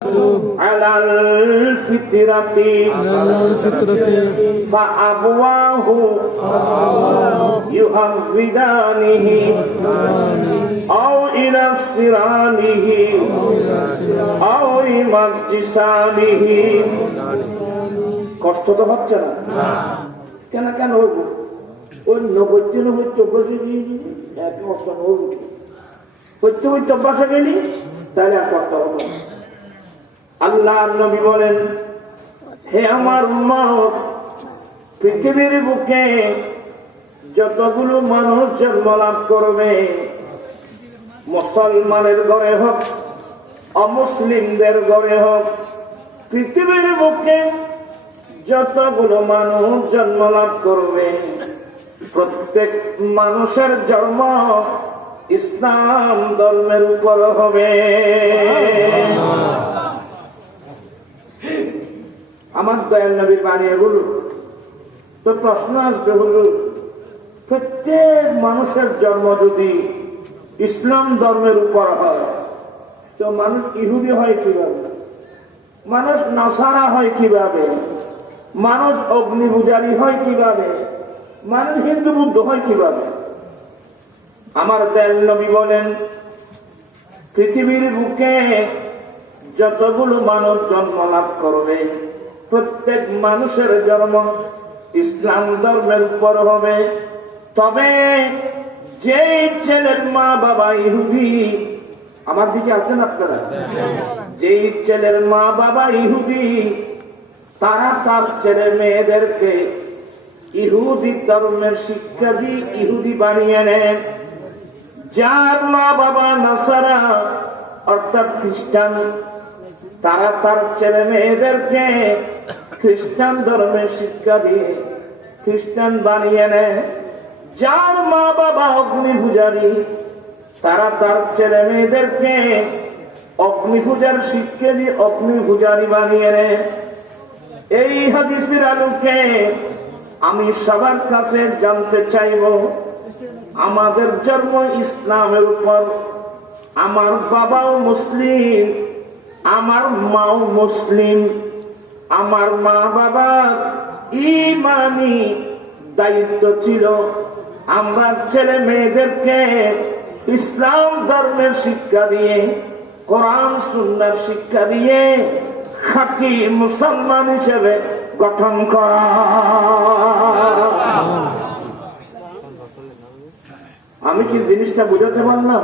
على الفطرة فأبواه يهودانه أو ينصرانه أو يمجسانه। কষ্ট তো হচ্ছে না? কেন কেন হইব? ওই 90-90 এক কষ্ট হইব কি? হইতে অভ্যাসে গেলি তাহলে আর কষ্ট হবে না। আল্লাহর নবী বলেন, হে আমার উম্মত, পৃথিবীর বুকে যতগুলো মানুষ জন্ম লাভ করবে, মুসলমানের ঘরে হোক অমুসলিমদের ঘরে হোক, পৃথিবীর বুকে যতগুলো মানুষ জন্ম লাভ করবে, প্রত্যেক মানুষের জন্ম ইসলাম ধর্মের উপর হবে। আমার দয়াল নবীর বাণী এগুলো তো প্রশ্ন আসবে, হলো প্রত্যেক মানুষের জন্ম যদি ইসলাম ধর্মের উপর হয়, তো মানুষ ইহুদি হয় কিভাবে? মানুষ নাসারা হয় কিভাবে? মানুষ অগ্নিপূজারী হয় কিভাবে? মানুষ হিন্দু বুদ্ধ হয় কিভাবে? আমার দয়াল নবী বলেন, পৃথিবীর বুকে যতগুলো মানুষ জন্ম লাভ করবে, প্রত্যেক মানুষের জন্ম ইসলাম ধর্মের উপর হবে। তবে যে ছেলের মা বাবা ইহুদি, আমার দিকে আছেন আপনারা, যে ছেলের মা বাবা ইহুদি, তারা তার ছেলে মেয়েদেরকে ইহুদি ধর্মের শিক্ষা দিয়ে ইহুদি বানিয়ে নেন। যার মা বাবা নাসারা অর্থাৎ খ্রিস্টান, তারা তার ছেলে মেয়েদেরকে খ্রিস্টান ধর্মের শিক্ষা দিয়ে খ্রিস্টান বানিয়ে নেয়। যার মা বাবা অগ্নি পূজারী, তারা তার ছেলে মেয়েদেরকে অগ্নি পূজার শিক্ষা দিয়ে অগ্নি পূজারী বানিয়ে নেয়। এই হাদিসের আলোকে আমি সবার কাছে জানতে চাইব, আমাদের জন্ম ইসলামের উপর, আমার বাবাও মুসলিম, আমার মাও মুসলিম, আমার মা বাবার ঈমানি দায়িত্ব ছিল আমরা ছেলে মেয়েদেরকে ইসলাম ধর্মের শিক্ষা দিয়ে, কোরআন সুন্নাহর শিক্ষা দিয়ে খাঁটি মুসলমান হিসেবে গঠন করা। আমি কি জিনিসটা বুঝাতে পারলাম?